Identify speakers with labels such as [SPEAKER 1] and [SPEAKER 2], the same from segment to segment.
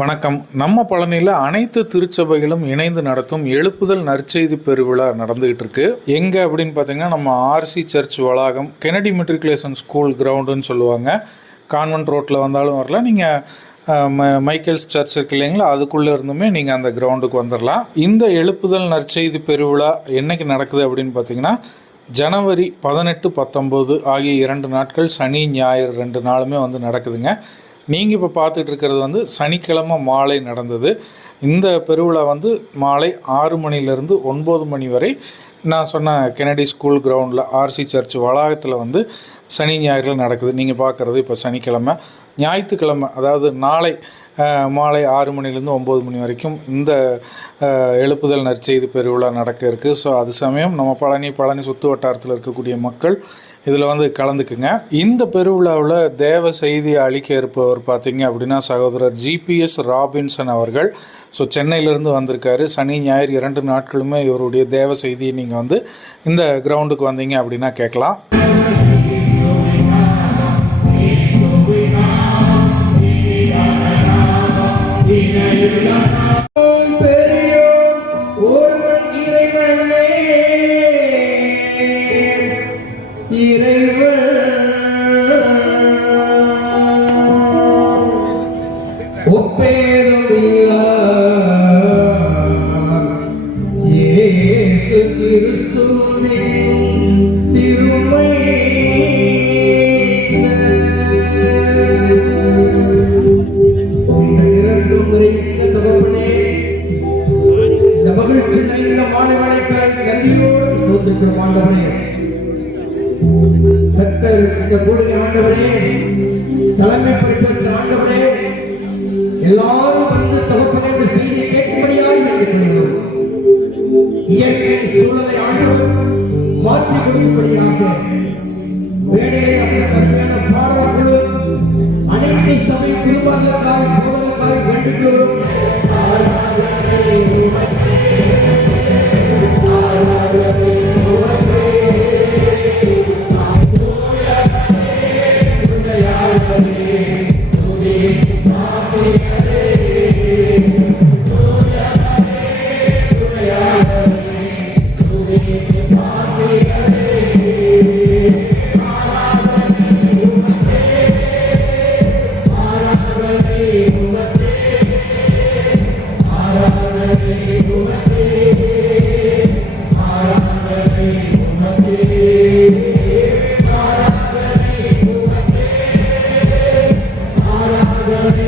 [SPEAKER 1] வணக்கம். நம்ம பழனியில் அனைத்து திருச்சபைகளும் இணைந்து நடத்தும் எழுப்புதல் நற்செய்தி பெருவிழா நடந்துகிட்டு இருக்கு. எங்க அப்படின்னு பார்த்தீங்கன்னா நம்ம ஆர்சி சர்ச் வளாகம் கெனடி மெட்ரிகுலேஷன் ஸ்கூல் கிரவுண்டுன்னு சொல்லுவாங்க. கான்வென்ட் ரோட்டில் வந்தாலும் வரலாம். நீங்கள் மைக்கேல்ஸ் சர்ச் இருக்கு இல்லைங்களா? அதுக்குள்ளே இருந்துமே நீங்கள் அந்த கிரவுண்டுக்கு வந்துடலாம் இந்த எழுப்புதல் நற்செய்தி பெருவிழா என்னைக்கு நடக்குது அப்படின்னு பார்த்தீங்கன்னா ஜனவரி பதினெட்டு பத்தொம்போது ஆகிய இரண்டு நாட்கள் சனி ஞாயிறு ரெண்டு நாளுமே வந்து நடக்குதுங்க. நீங்கள் இப்போ பார்த்துட்டு இருக்கிறது வந்து சனிக்கிழமை மாலை நடந்தது. இந்த பெருவிழா வந்து மாலை ஆறு மணிலேருந்து ஒன்பது மணி வரை நான் சொன்ன கெனடி ஸ்கூல் கிரவுண்டில் ஆர்சி சர்ச் வளாகத்தில் வந்து சனி ஞாயிறில் நடக்குது. நீங்கள் பார்க்குறது இப்போ சனிக்கிழமை. ஞாயிற்றுக்கிழமை அதாவது நாளை மாலை ஆறு மணிலேருந்து ஒம்பது மணி வரைக்கும் இந்த எழுப்புதல் நற்செய்தி பெருவிழா நடக்க இருக்குது ஸோ அது சமயம் நம்ம பழனி பழனி சுற்று வட்டாரத்தில் இருக்கக்கூடிய மக்கள் இதில் வந்து கலந்துக்குங்க. இந்த பெருவிழாவில் தேவ செய்தி அளிக்க இருப்பவர் பார்த்தீங்க அப்படின்னா சகோதரர் ஜிபிஎஸ் ராபின்சன் அவர்கள். ஸோ சென்னையிலேருந்து வந்திருக்காரு. சனி ஞாயிறு இரண்டு நாட்களுமே இவருடைய தேவ செய்தியை நீங்கள் வந்து இந்த கிரவுண்டுக்கு வந்தீங்க அப்படின்னா கேட்கலாம்.
[SPEAKER 2] Yeah. மாற்றி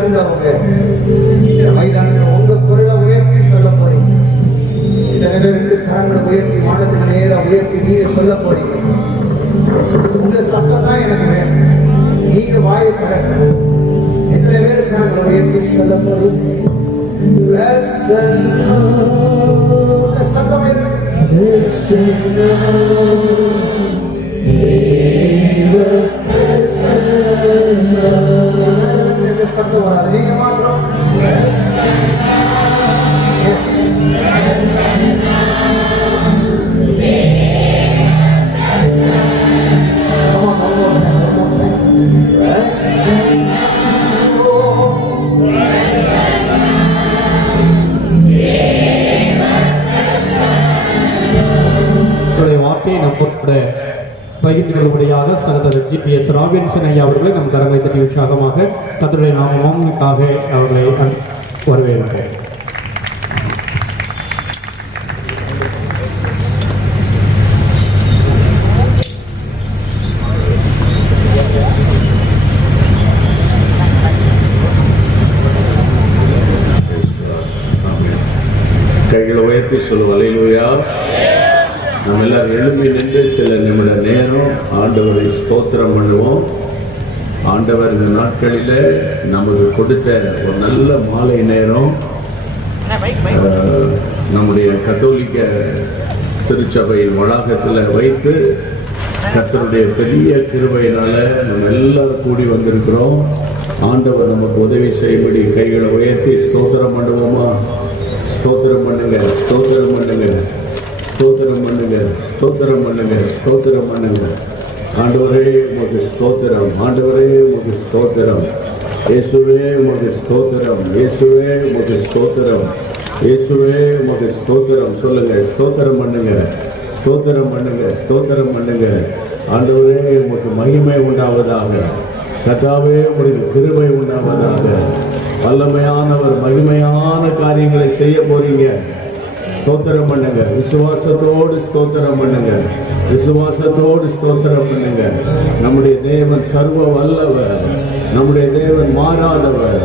[SPEAKER 3] பிரசனத்தை இந்த மைதானத்தில் உங்க குரலை உயர்த்தி சொல்ல போறீங்க. இத்தனை பேருக்கு கரங்களை உயர்த்தி வானத்துக்கு நேரம் உயர்த்தி நீங்க சொல்ல போறீங்க. உங்க சத்தம் தான் எனக்கு வேணும். நீங்க வாயை திறக்கணும். எத்தனை பேர் கரங்களை உயர்த்தி சொல்ல போறீங்க? பிரசன்னம். உங்க சத்தம் எங்க
[SPEAKER 4] உங்களுடைய நம்மோட பகிர்ந்து கொள்ளும்படியாக சகோதரர் ஜிபிஎஸ் ராபின்சன் ஐயா அவர்களை நம் கரங்களை தட்டி உற்சாகமாக தன்னுடைய நாமமுக்காக அவர்களை வரவேற்கிறேன்
[SPEAKER 5] கைகளை உயர்த்தி சொல்லுவோம் அலையிலுயா நம்ம எல்லாரும் எழுப்பி நின்று சில நிமிட நேரம் ஆண்டவரை ஸ்தோத்திரம் பண்ணுவோம். ஆண்டவர் இந்த நாட்களில் நமக்கு கொடுத்த ஒரு நல்ல மாலை நேரம். நம்முடைய கத்தோலிக்க திருச்சபையின் வளாகத்தில் வைத்து கர்த்தருடைய பெரிய கிருபையினால நம்ம எல்லாரும் கூடி வந்திருக்கிறோம். ஆண்டவர் நமக்கு உதவி செய்யும்படி கைகளை உயர்த்தி ஸ்தோத்திரம் பண்ணுவோமா? ஸ்தோத்திரம் பண்ணுங்க ஸ்தோத்திரம் பண்ணுங்க. ஸ்தோத்திரம் பண்ணுங்க ஸ்தோத்திரம் பண்ணுங்க ஸ்தோத்திரம் பண்ணுங்க. ஆண்டவரே உமக்கு ஸ்தோத்திரம். ஆண்டவரே உமக்கு ஸ்தோத்திரம். இயேசுவே உமக்கு ஸ்தோத்திரம். இயேசுவே உமக்கு ஸ்தோத்திரம். இயேசுவே உமக்கு ஸ்தோத்திரம். சொல்லுங்க ஸ்தோத்திரம் பண்ணுங்க ஸ்தோத்திரம் பண்ணுங்க ஸ்தோத்திரம் பண்ணுங்க. ஆண்டவரே உமக்கு மகிமை உண்டாவதாக. கதாவே உங்களுக்கு கிருமை உண்டாவதாக. வல்லமையானவர் மகிமையான காரியங்களை செய்ய போறீங்க. ஸ்தோத்திரம் பண்ணுங்க. விசுவாசத்தோடு ஸ்தோத்திரம் பண்ணுங்க. விசுவாசத்தோடு ஸ்தோத்திரம் பண்ணுங்க. நம்முடைய தேவன் சர்வ வல்லவர் நம்முடைய தேவன் மாறாதவர்.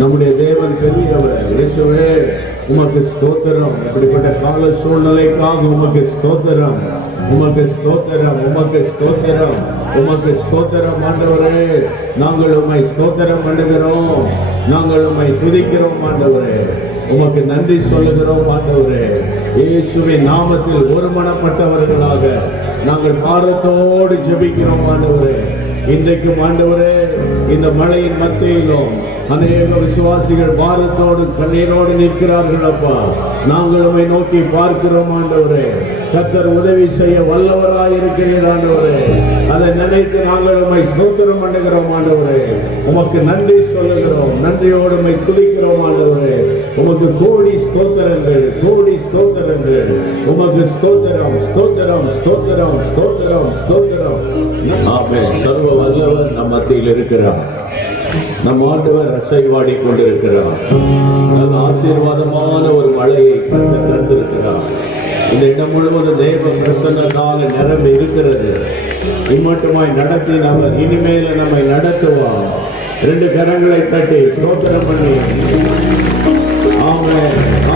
[SPEAKER 5] நம்முடைய தேவன் பெரியவர். இயேசுவே உமக்கு ஸ்தோத்திரம். இப்படிப்பட்ட கால சூழ்நிலைக்காக உமக்கு ஸ்தோத்திரம். உமக்கு ஸ்தோத்திரம் உமக்கு ஸ்தோத்திரம். உமக்கு ஸ்தோத்திரம் ஆண்டவரே நாங்கள் உம்மை ஸ்தோத்திரம் பண்ணுகிறோம். நாங்கள் உம்மை துதிக்கிறோம் ஆண்டவரே. உமக்கு நன்றி சொல்லுகிறோம் ஆண்டவரே. இயேசுவின் நாமத்தில் ஒருமனப்பட்டவர்களாக நாங்கள் பாரத்தோடு ஜபிக்கிறோம் ஆண்டவரே. இன்றைக்கும் ஆண்டவரே இந்த மழையின் மத்தியிலும் அநேக விசுவாசிகள் பாரத்தோடு கண்ணீரோடு நிற்கிறார்கள் அப்பா. நாங்கள் உம்மை நோக்கி பார்க்கிறோம் ஆண்டவரே. கத்தர் உதவி செய்ய வல்லவராயிருக்கிறீர் ஆண்டவரே. அதை நினைத்து நாங்கள் உண்மை ஸ்தோத்திரம் பண்ணுகிறோம் ஆண்டவரே. உமக்கு நன்றி சொல்லுகிறோம் நன்றியோடு உண்மை துதிக்கிறோம் ஆண்டவரே. உமக்கு கோடி ஸ்தோத்திரங்கள் கோடி ஸ்தோத்திரங்கள். உமக்கு ஸ்தோத்திரம் ஸ்தோத்திரம் ஸ்தோத்திரம் ஸ்தோத்திரம் ஸ்தோத்திரம். ஆமென் சர்வ வல்லவர் நம் மத்தியில் இருக்கிறார். நம் ஆண்டவர் அசைவாடி கொண்டிருக்கிறார். நல்ல ஆசீர்வாதமான ஒரு மழையை கண்டு திறந்திருக்கிறார் இந்த இடம் முழுவதும் தெய்வ பிரசன்னத்தால் நிரம்பி இருக்கிறது. இம்மட்டுமாய் நடத்தி அவர் இனிமேல நம்மை நடத்துவார். ரெண்டு கரங்களை தட்டி ஸ்தோத்திரம் பண்ணி ஆமே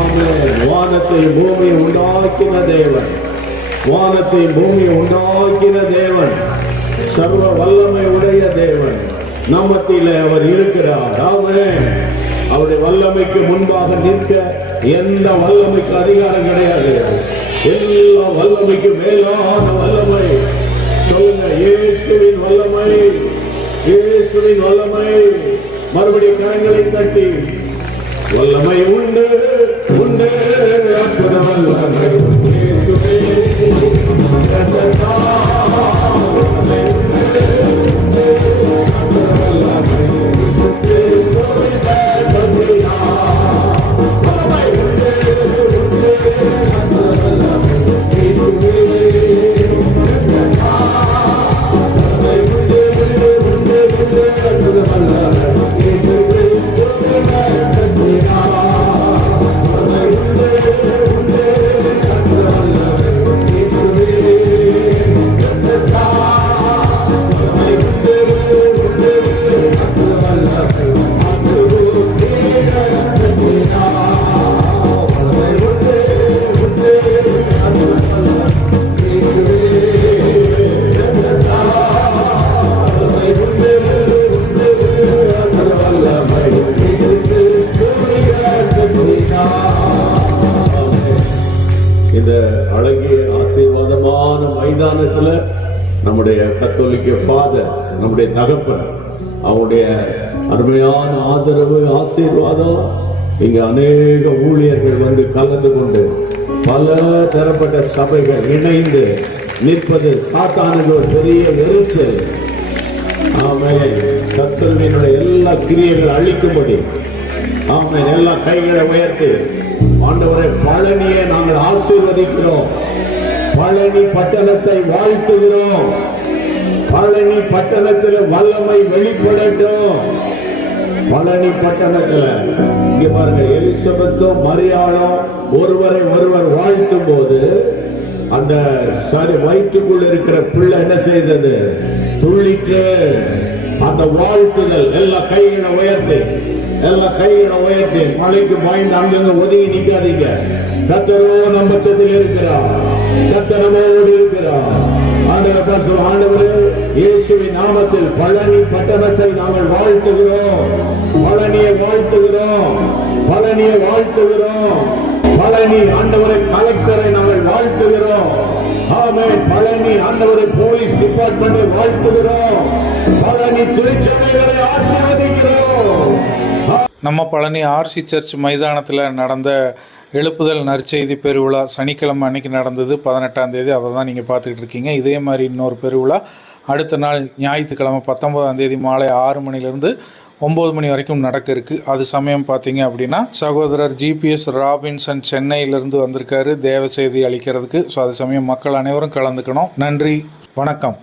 [SPEAKER 5] ஆமே வானத்தை பூமியை உண்டாக்கின தேவன். வானத்தை பூமியை உண்டாக்கின தேவன். சர்வ வல்லமை உடைய தேவன். நம்மத்திலே அவர் இருக்கிறார். ஆமே அவருடைய வல்லமைக்கு முன்பாக நிற்க எந்த வல்லமைக்கு அதிகாரம் கிடையாது. எல்லா வல்லமைக்கு மேலான வல்லமை. சொல்லுங்க இயேசுவின் வல்லமை இயேசுவின் வல்லமை. மறுபடியும் கரங்களை தட்டி வல்லமை உண்டு உண்டு அற்புத வல்லமை. இயேசுவே நம்முடைய தகப்பன் அவருடைய அருமையான ஆதரவு ஆசீர்வாதம். இங்க அநேக ஊழியர்கள் வந்து கலந்து கொண்டு பல தரப்பட்ட சபைகள் இணைந்து நிற்பது சாத்தானுக்கு ஒரு பெரிய எரிச்சல் ஆமே சத்துருவினுடைய எல்லா கிரியைகள் அழிக்கும்படி ஆமே எல்லா கைகளை உயர்த்தி ஆண்டவரை பழனியை நாங்கள் ஆசீர்வதிக்கிறோம். பழனி பட்டணத்தை வாழ்த்துகிறோம். பழனி பட்டணத்தில் வல்லமை வெளிப்படட்டும். பழனி பட்டணத்துல. இங்க பாருங்க எலிசபெத்தும் மரியாளும் ஒருவரை ஒருவர் வாழ்த்தும் போது அந்த சாரி வயிற்றுக்குள்ள இருக்கிற பிள்ளை என்ன செய்தது? துள்ளிட்டு அந்த வாழ்த்துதல் எல்லா கைகளை உயர்த்தி எல்லா கைகளை உயர்த்தி மலைக்கு பாய்ந்து அங்கங்க ஒதுங்கி நிக்காதீங்க. கத்தரோ நம் இருக்கிறார். கத்தரமோடு இருக்கிறார். ஆண்டவரே இயேசுவின் நாமத்தில் பழனி பட்டணத்தை நாங்கள் வாழ்த்துகிறோம். பழனியை வாழ்த்துகிறோம். பழனியை வாழ்த்துகிறோம். பழனி ஆண்டவரை கலெக்டரை நாங்கள் வாழ்த்துகிறோம். ஆமே பழனி ஆண்டவரை போலீஸ் டிபார்ட்மெண்டை வாழ்த்துகிறோம். பழனி திருச்சபைகளை ஆசீர்வதிக்கிறோம்.
[SPEAKER 1] நம்ம பழனி ஆர்சி சர்ச் மைதானத்தில் நடந்த எழுப்புதல் நற்செய்தி பெருவிழா சனிக்கிழமை அன்னைக்கு நடந்தது. பதினெட்டாம் தேதி அதை தான் நீங்கள் பார்த்துக்கிட்டு இருக்கீங்க. இதே மாதிரி இன்னொரு பெருவிழா அடுத்த நாள் ஞாயிற்றுக்கிழமை பத்தொன்பதாம் தேதி மாலை ஆறு மணிலேருந்து ஒம்பது மணி வரைக்கும் நடக்க இருக்குது அது சமயம் பார்த்தீங்க அப்படின்னா சகோதரர் ஜிபிஎஸ் ராபின்சன் சென்னையிலேருந்து வந்திருக்காரு. தேவ செய்தி அளிக்கிறதுக்கு. ஸோ அது சமயம் மக்கள் அனைவரும் கலந்துக்கணும். நன்றி. வணக்கம்.